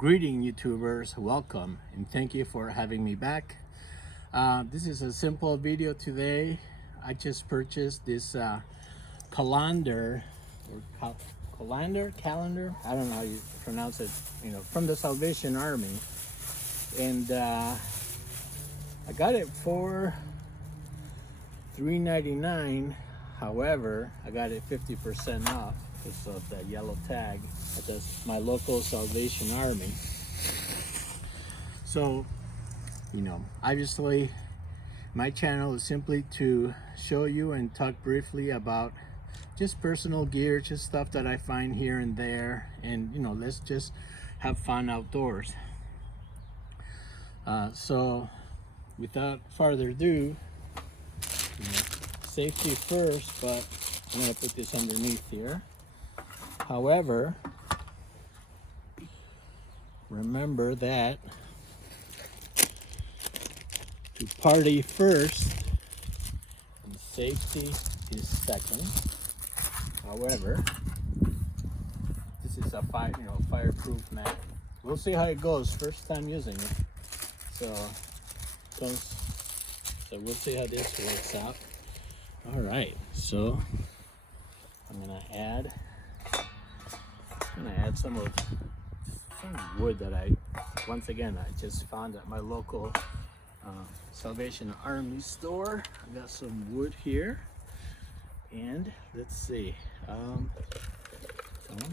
Greeting YouTubers, welcome and thank you for having me back. This is a simple video today. I just purchased this Colander or Colander, I don't know how you pronounce it, from the Salvation Army, and I got it for $3.99. However, I got it 50% off because of that yellow tag at my local Salvation Army. So, obviously my channel is simply to show you and talk briefly about just personal gear, just stuff that I find here and there, and let's just have fun outdoors. So without further ado, safety first, but I'm going to put this underneath here. However, remember that to party first and safety is second. However, this is a fireproof mat. We'll see how it goes first time using it. So we'll see how this works out. All right, so I'm gonna add some wood that I just found at my local Salvation Army store. I got some wood here, and let's see. I want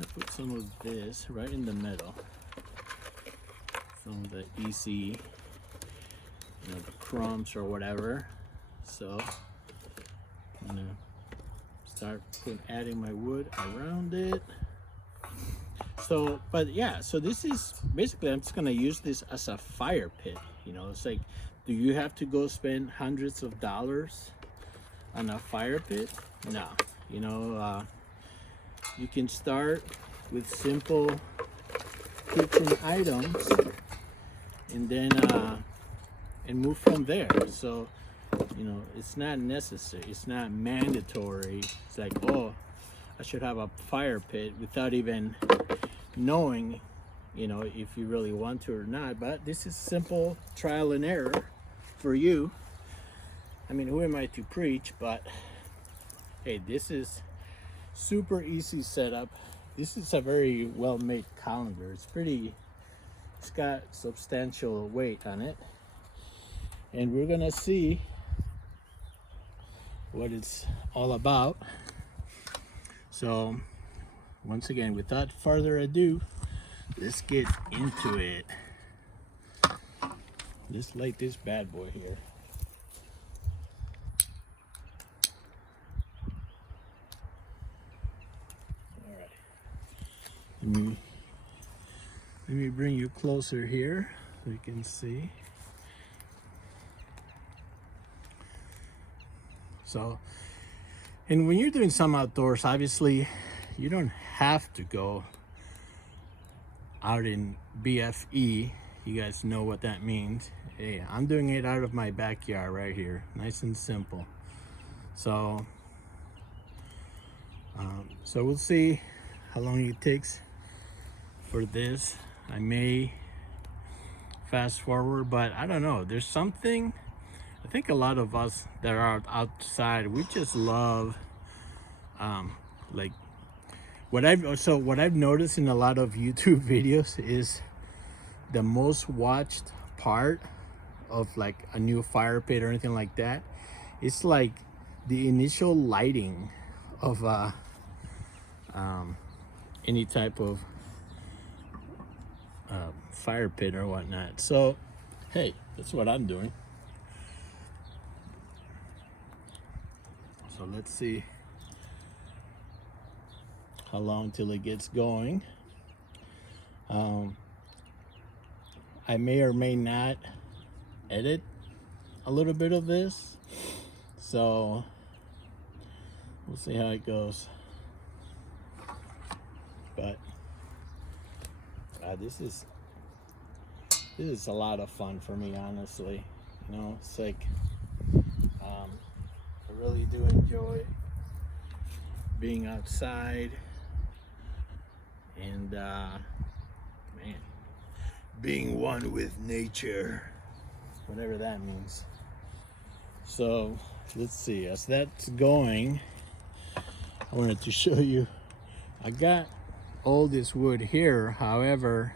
to put some of this right in the middle. Some of the EC, the crumbs or whatever. So I'm gonna start adding my wood around it. So this is basically, I'm just gonna use this as a fire pit. It's like, do you have to go spend hundreds of dollars on a fire pit? No. You can start with simple kitchen items and then and move from there. So it's not necessary, it's not mandatory. It's like, oh, I should have a fire pit without even knowing if you really want to or not. But this is simple trial and error for you. I mean, who am I to preach? But hey, this is super easy setup. This is a very well made colander. It's got substantial weight on it, and we're gonna see what it's all about. So once again, without further ado, let's get into it. Let's light this bad boy here. All right, let me bring you closer here so you can see. So, and when you're doing some outdoors, obviously you don't have to go out in BFE. You guys know what that means. Hey, I'm doing it out of my backyard right here, nice and simple. So we'll see how long it takes for this. I may fast forward, but I don't know. There's something, I think a lot of us that are outside, we just love like what I've noticed in a lot of YouTube videos is the most watched part of like a new fire pit or anything like that. It's like the initial lighting of any type of fire pit or whatnot. So hey, that's what I'm doing. So let's see how long till it gets going. I may or may not edit a little bit of this, so we'll see how it goes. But this is a lot of fun for me, honestly. It's like I really do enjoy being outside, and man, being one with nature, whatever that means. So let's see, as that's going, I wanted to show you, I got all this wood here. However,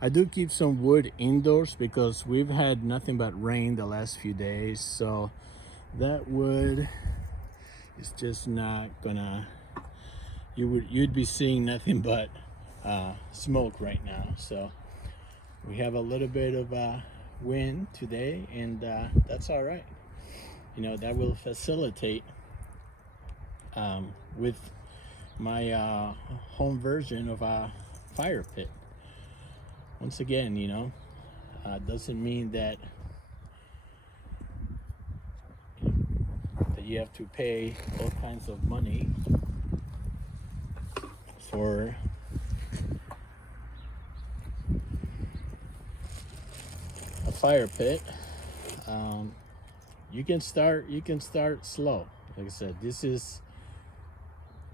I do keep some wood indoors because we've had nothing but rain the last few days, so that wood is just not gonna, you'd be seeing nothing but smoke right now. So we have a little bit of wind today, and that's all right. You know, that will facilitate with my home version of a fire pit. Once again, you know, doesn't mean that you have to pay all kinds of money for a fire pit. You can start slow. Like I said, it was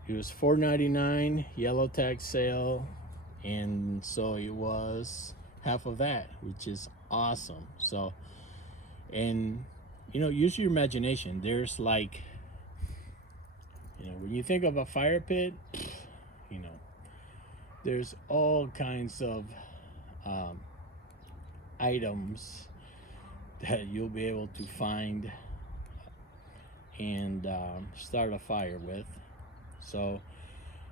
$4.99 yellow tag sale, and so it was half of that, which is awesome. So, and you know, use your imagination. There's like, you know, when you think of a fire pit, you know, there's all kinds of items that you'll be able to find and start a fire with. So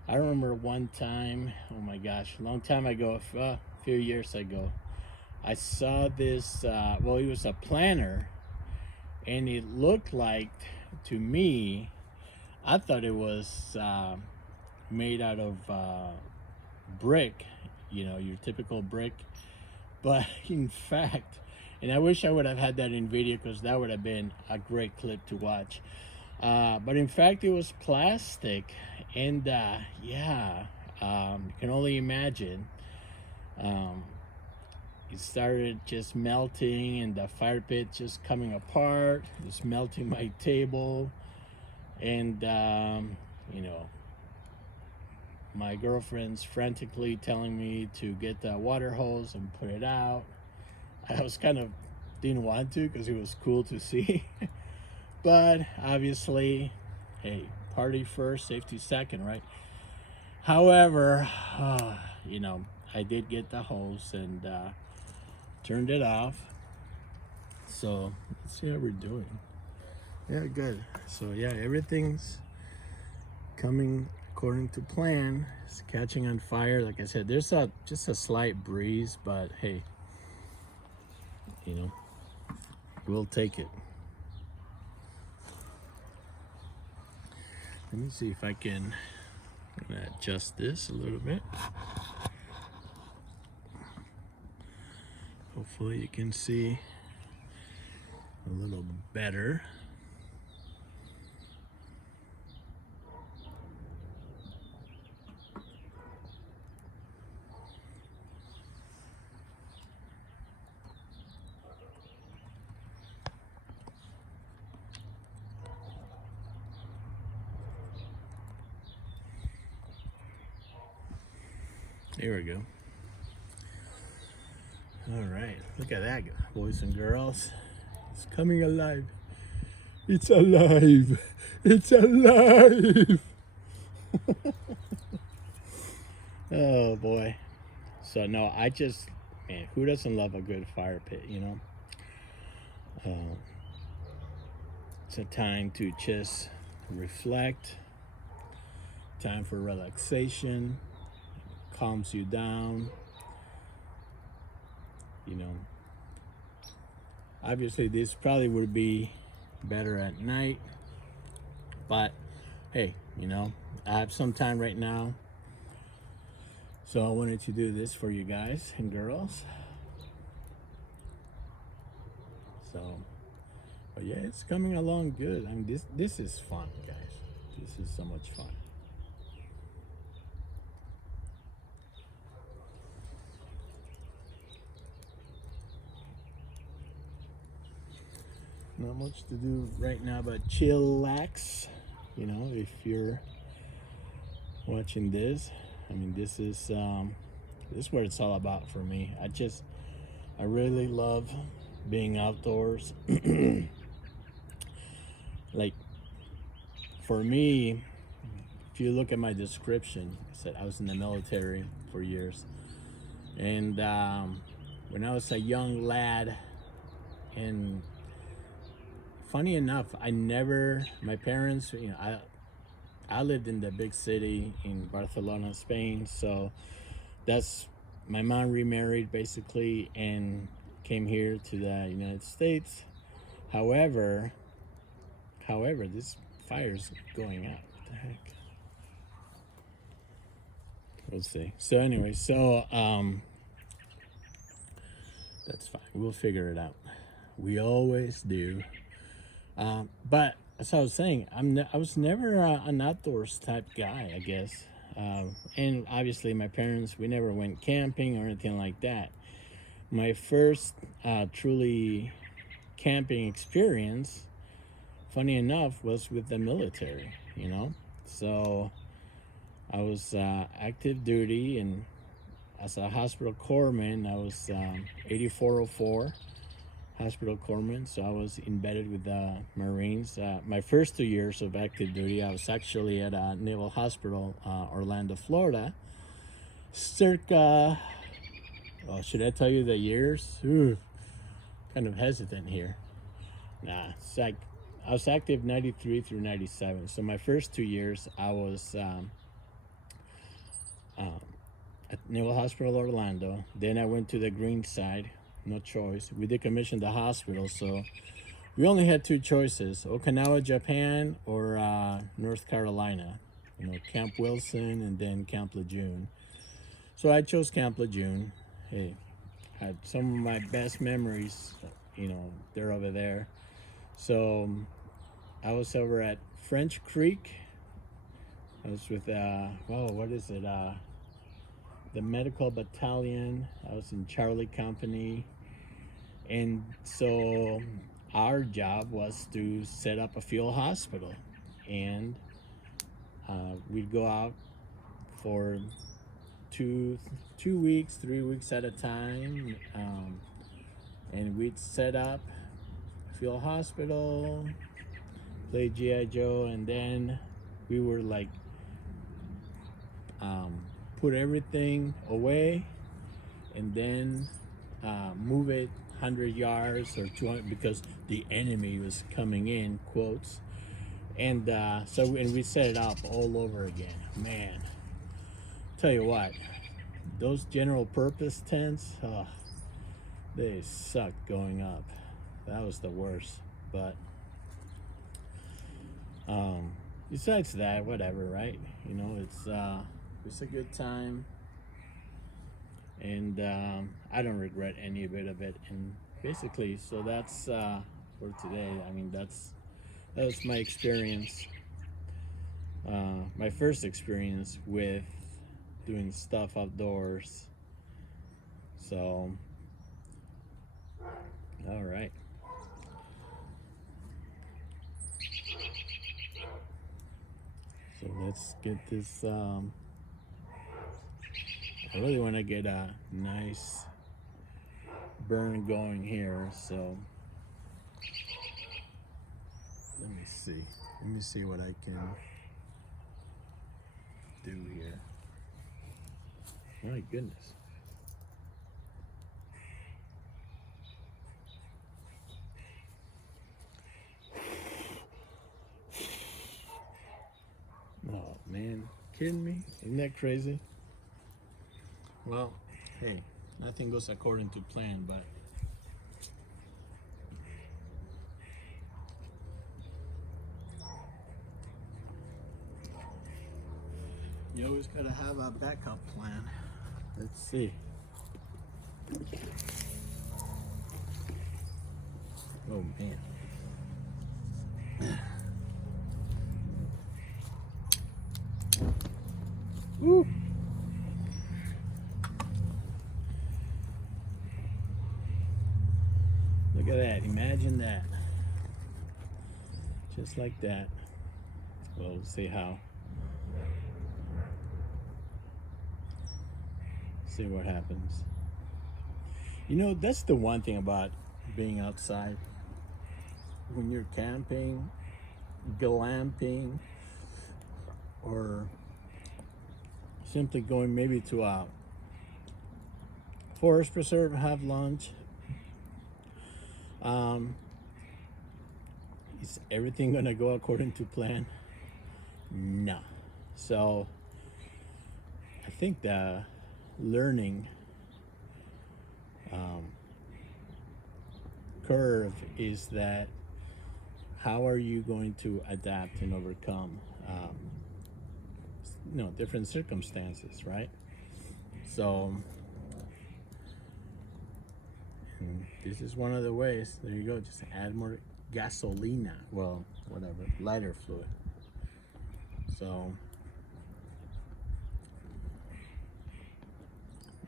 I remember one time, oh my gosh, a long time ago, a few years ago, I saw this, well, it was a planter, and it looked like, to me, I thought it was made out of brick, you know, your typical brick. But in fact, and I wish I would have had that in video, because that would have been a great clip to watch. But in fact, it was plastic, and yeah, you can only imagine. It started just melting, and the fire pit just coming apart, just melting my table, and you know, my girlfriend's frantically telling me to get the water hose and put it out. I was kind of didn't want to, because it was cool to see. But obviously, hey, party first, safety second, right? However, you know, I did get the hose and turned it off. So let's see how we're doing. Yeah, good. So yeah, everything's coming according to plan. It's catching on fire. Like I said, there's just a slight breeze, but hey, you know, we'll take it. Let me see if I can adjust this a little bit. Hopefully you can see a little better. There we go. All right, look at that, boys and girls. It's coming alive. It's alive. It's alive. Oh boy. So no, I just, man, who doesn't love a good fire pit, you know? It's a time to just reflect, time for relaxation, calms you down, you know. Obviously this probably would be better at night, but hey, you know, I have some time right now, so I wanted to do this for you guys and girls. So, but yeah, it's coming along good. I mean, this is fun, guys. This is so much fun. Not much to do right now but chillax, you know, if you're watching this. I mean, this is is what it's all about for me. I really love being outdoors. Like, for me, if you look at my description, I said I was in the military for years. And when I was a young lad, and funny enough, my parents, I lived in the big city in Barcelona, Spain. So my mom remarried basically and came here to the United States. However, this fire's going out. What the heck? We'll see. So anyway, that's fine. We'll figure it out. We always do. But as I was saying, I was never an outdoors type guy, I guess. And obviously, my parents, we never went camping or anything like that. My first truly camping experience, funny enough, was with the military. So I was active duty, and as a hospital corpsman, I was 8404 hospital corpsman. So I was embedded with the Marines. My first 2 years of active duty, I was actually at a Naval Hospital, Orlando, Florida. Circa, well, should I tell you the years? Kind of hesitant here. Nah, it's like I was active 93 through 97. So my first 2 years, I was at Naval Hospital Orlando. Then I went to the green side. No choice. We decommissioned the hospital, so we only had 2 choices: Okinawa, Japan, or North Carolina. Camp Wilson and then Camp Lejeune. So I chose Camp Lejeune. Hey, had some of my best memories. They're over there. So I was over at French Creek. I was with what is it? The medical battalion. I was in Charlie Company. And so our job was to set up a field hospital, and we'd go out for 2 weeks, 3 weeks at a time, and we'd set up a field hospital, play G.I. Joe, and then we were like put everything away, and then move it 100 yards or 200 because the enemy was coming in, quotes. And we set it up all over again. Man, tell you what, those general purpose tents, they sucked going up. That was the worst. But besides that, whatever, right? It's a good time. And I don't regret any bit of it. And basically, so that's for today. That was my experience, my first experience with doing stuff outdoors. So, all right. So let's get this. I really want to get a nice burn going here, so let me see what I can do here. My goodness. Oh man, kidding me? Isn't that crazy? Well, hey, nothing goes according to plan, but you always gotta have a backup plan. Let's see. Oh man. Woo. Look at that, imagine that. Just like that. Well, we'll see how. See what happens. You know, that's the one thing about being outside. When you're camping, glamping, or simply going maybe to a forest preserve, have lunch. Is everything gonna go according to plan? No. So I think the learning curve is that how are you going to adapt and overcome different circumstances, right? So this is one of the ways. There you go. Just add more gasolina. Well, whatever, lighter fluid. So,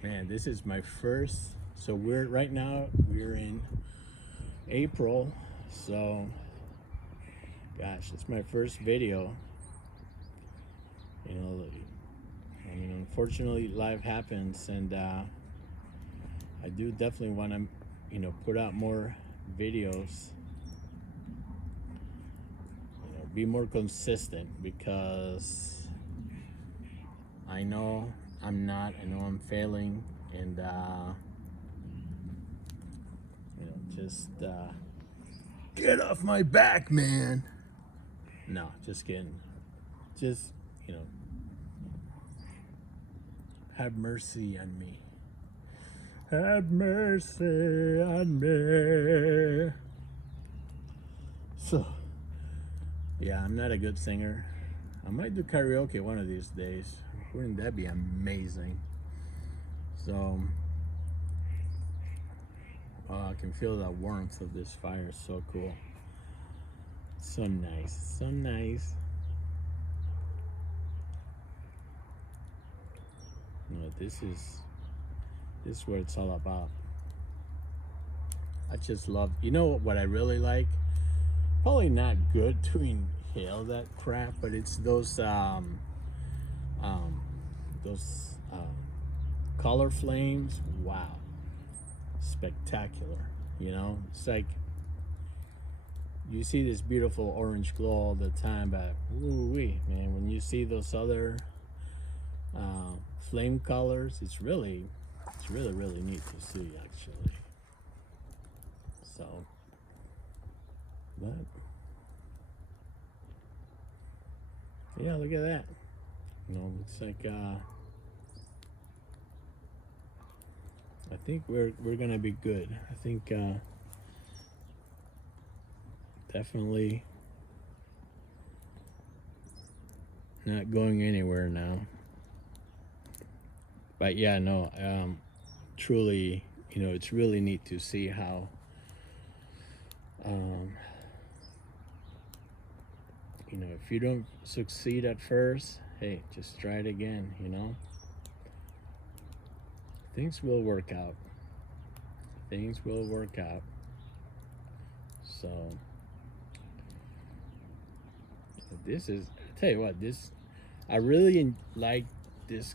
man, this is my first. So we're in April. So, gosh, it's my first video. You know, I mean, unfortunately, life happens, and I do definitely want to, put out more videos. Be more consistent, because I know I'm not. I know I'm failing, and just get off my back, man. No, just kidding. Just have mercy on me. Have mercy on me. So, yeah, I'm not a good singer. I might do karaoke one of these days. Wouldn't that be amazing? So, I can feel the warmth of this fire. It's so cool. So nice. So nice. This is what it's all about. I just love, what I really like? Probably not good to inhale that crap, but it's those color flames. Wow, spectacular. It's like you see this beautiful orange glow all the time, but ooh-wee, man, when you see those other flame colors, it's really neat to see, actually. So, but yeah, look at that. Looks like I think we're gonna be good. I think definitely not going anywhere now. But yeah, no, truly, it's really neat to see how if you don't succeed at first, hey, just try it again. Things will work out. Things will work out. So this is, I tell you what, I really like this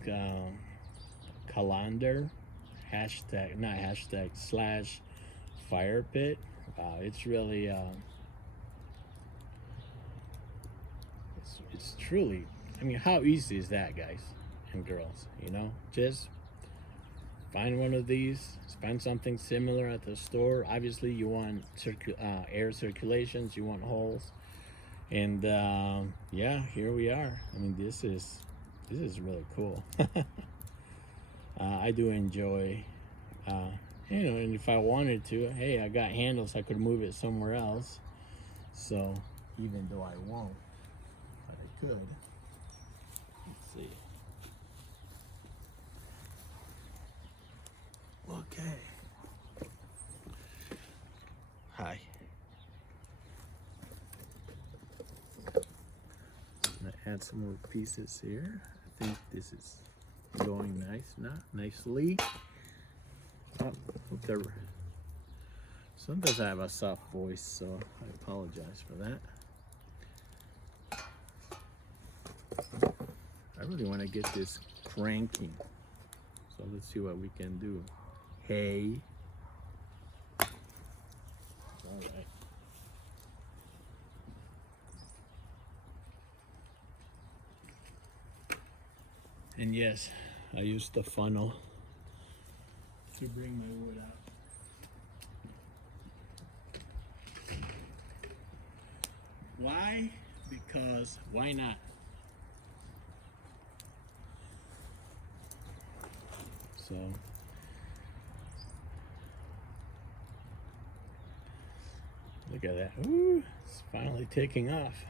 Colander / Firepit. Wow, it's really it's truly, I mean, how easy is that, guys and girls? Just find one of these, find something similar at the store. Obviously you want air circulations, you want holes, and yeah, here we are. I mean, this is really cool. I do enjoy and if I wanted to, hey, I got handles, I could move it somewhere else. So even though I won't, but I could. Let's see. Okay. Hi. I'm gonna add some more pieces here. I think this is going nicely. Oh, sometimes I have a soft voice, so I apologize for that. I really want to get this cranking. So let's see what we can do. Hey. All right. And yes, I used the funnel to bring my wood out. Why? Because why not? So look at that. Ooh, it's finally taking off.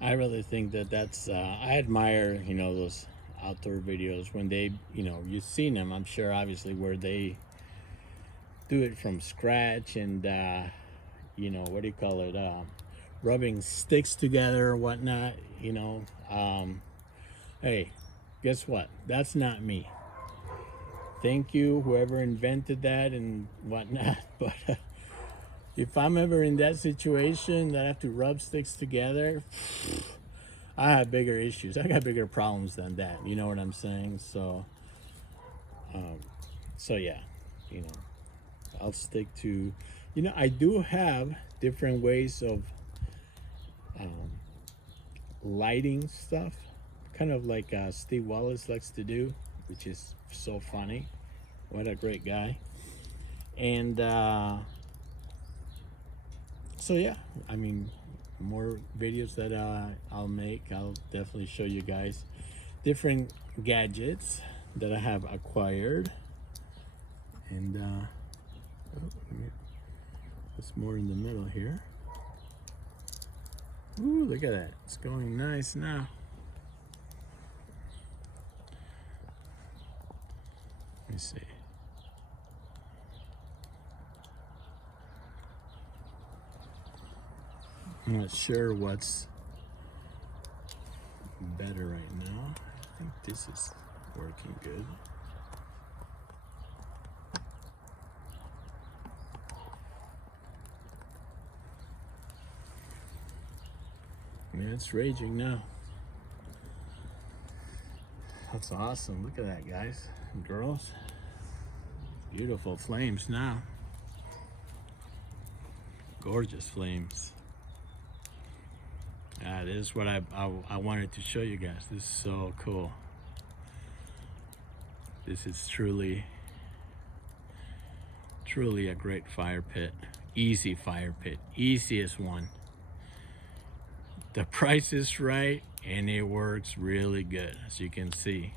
I really think that that's I admire, you know, those outdoor videos when they, you know, you've seen them, I'm sure, obviously, where they do it from scratch and you know, what do you call it, rubbing sticks together or whatnot, you know. Hey, guess what? That's not me. Thank you, whoever invented that and whatnot. But if I'm ever in that situation that I have to rub sticks together, I have bigger issues. I got bigger problems than that. You know what I'm saying? So, so yeah, you know, I'll stick to, you know, I do have different ways of lighting stuff, kind of like Steve Wallace likes to do, which is so funny. What a great guy. And so yeah, I mean, more videos that I'll make. I'll definitely show you guys different gadgets that I have acquired. And it's more in the middle here. Ooh, look at that. It's going nice now. Let me see. I'm not sure what's better right now. I think this is working good. Yeah, it's raging now. That's awesome. Look at that, guys and girls. Beautiful flames now. Gorgeous flames. This is what I wanted to show you guys. This is so cool. This is truly a great fire pit. Easy fire pit. Easiest one. The price is right and it works really good, as you can see.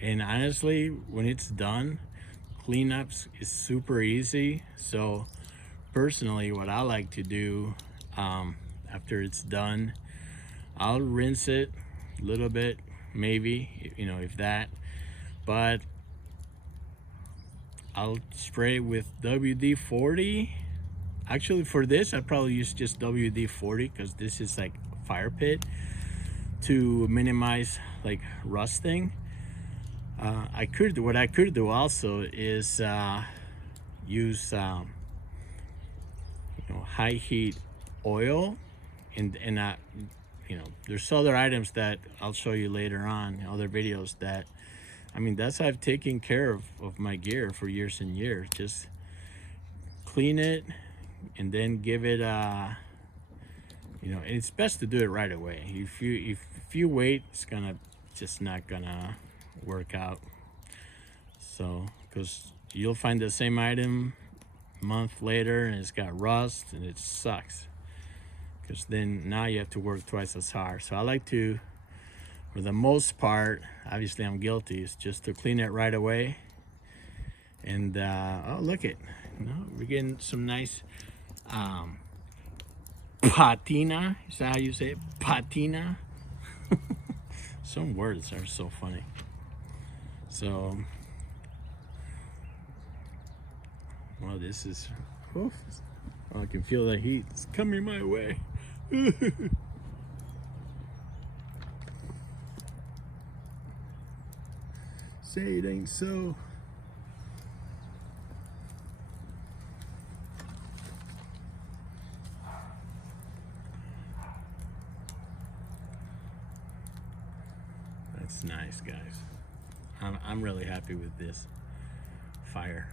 And honestly, when it's done, cleanups is super easy. So personally, what I like to do after it's done, I'll rinse it a little bit, maybe, you know, if that, but I'll spray it with WD-40. Actually, for this, I probably use just WD-40 because this is like fire pit, to minimize like rusting. What I could do also is use you know, high heat oil, and you know, there's other items that I'll show you later on, other videos that, I mean, that's how I've taken care of my gear for years and years. Just clean it and then give it you know, and it's best to do it right away. If you wait, it's just not gonna work out. So, because you'll find the same item a month later and it's got rust and it sucks, because then now you have to work twice as hard. So I like to, for the most part, obviously I'm guilty, is just to clean it right away. And oh, look it, you know, we're getting some nice patina. Is that how you say it? Patina. Some words are so funny. So, well, this is, oh, I can feel the heat. It's coming my way. Say it ain't so. That's nice, guys. I'm really happy with this fire.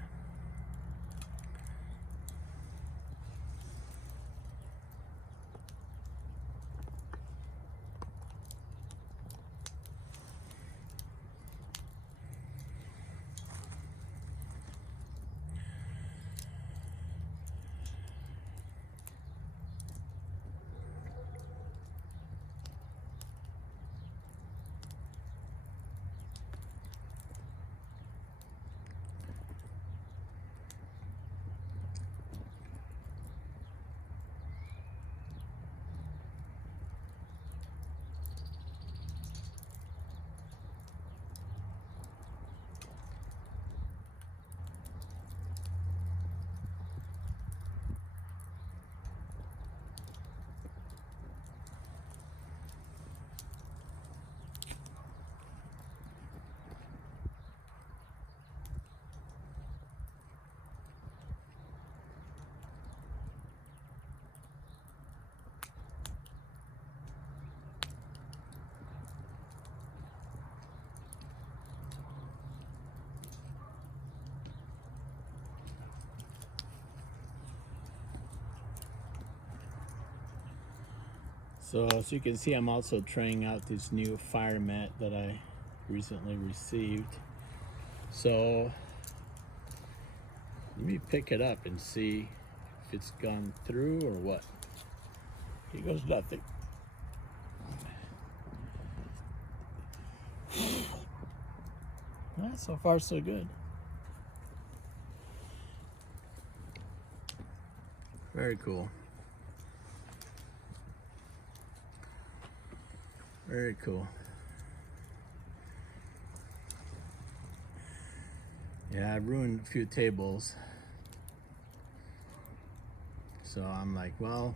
So as you can see, I'm also trying out this new fire mat that I recently received. So let me pick it up and see if it's gone through or what. Here goes nothing. Well, so far so good. Very cool. Very cool. Yeah, I ruined a few tables. So I'm like, well,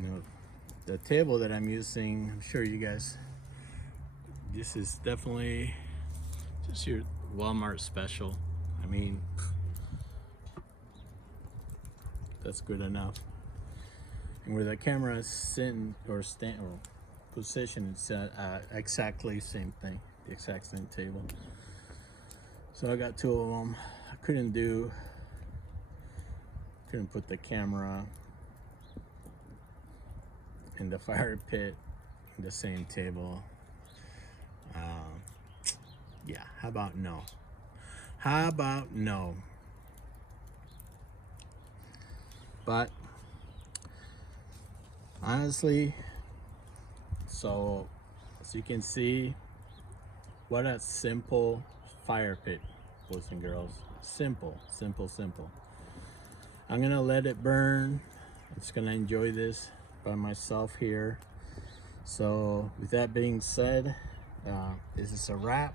you know, the table that I'm using, I'm sure you guys, this is definitely just your Walmart special. I mean, that's good enough. And where the camera is sitting or stand or position, it's exactly same thing, the exact same table. So I got two of them. I couldn't put the camera and the fire pit in the same table. Yeah, how about no? How about no? But honestly, so as you can see, what a simple fire pit, boys and girls. Simple, simple, simple. I'm gonna let it burn. I'm just gonna enjoy this by myself here. So with that being said, this is a wrap.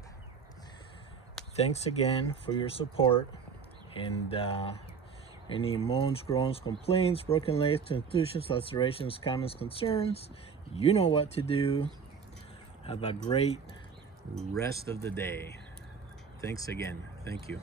Thanks again for your support, and any moans, groans, complaints, broken legs, contusions, lacerations, comments, concerns, you know what to do. Have a great rest of the day. Thanks again. Thank you.